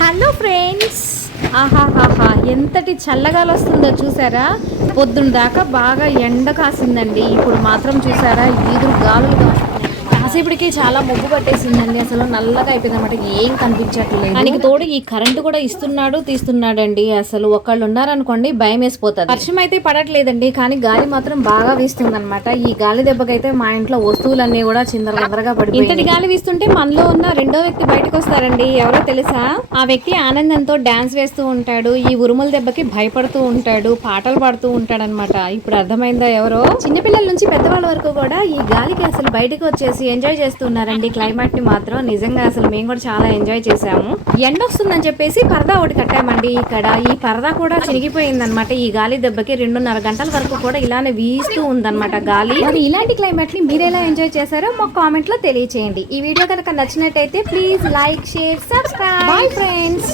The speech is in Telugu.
Hello friends. ఆహాహాహా ఎంతటి చల్లగాలి వస్తుందో చూసారా? పొద్దున్న దాకా బాగా ఎండ కాసిందండి. ఇప్పుడు మాత్రం చూసారా ఈదురు గాలులు కాస్తున్నాయి. కాసేపటికి చాలా మొగ్గు పట్టేసిందండి. అసలు నల్లగా అయిపోయింది అనమాట ఏం కనిపించట్లేదు. దానికి తోడు ఈ కరెంటు కూడా ఇస్తున్నాడు తీస్తున్నాడండి. అసలు ఒకళ్ళు ఉన్నారనుకోండి భయం వేసిపోతుంది. వర్షం అయితే పడట్లేదండి కానీ గాలి మాత్రం బాగా వీస్తుంది అనమాట ఈ గాలి దెబ్బకైతే మా ఇంట్లో వస్తువులన్నీ కూడా చిందరగా పడి ఇంతటి గాలి వీస్తుంటే మనలో ఉన్న రెండో వ్యక్తి బయటకు వస్తారండి ఎవరో తెలుసా? ఆ వ్యక్తి ఆనందంతో డాన్స్ వేస్తూ ఉంటాడు ఈ ఉరుముల దెబ్బకి భయపడుతూ ఉంటాడు పాటలు పాడుతూ ఉంటాడు అనమాట ఇప్పుడు అర్థమైందా ఎవరో? చిన్నపిల్లల నుంచి పెద్దవాళ్ళ వరకు కూడా ఈ గాలికి అసలు బయటకు వచ్చేసి ఎంజాయ్ చేస్తున్నారండి. క్లైమేట్ని మాత్రం నిజంగా అసలు మేము కూడా చాలా ఎంజాయ్ చేసాము ఎండ వస్తుందని చెప్పేసి పరదా ఒకటి కట్టామండి ఇక్కడ. ఈ పరదా కూడా చినిగిపోయింది అనమాట ఈ గాలి దెబ్బకి రెండున్నర గంటల వరకు కూడా ఇలానే వీస్తూ ఉందన్నమాట గాలి. మరి ఇలాంటి క్లైమేట్ని మీరు ఎలా ఎంజాయ్ చేశారో మా కామెంట్లో తెలియచేయండి. ఈ వీడియో కనుక నచ్చినట్టయితే please like share subscribe friends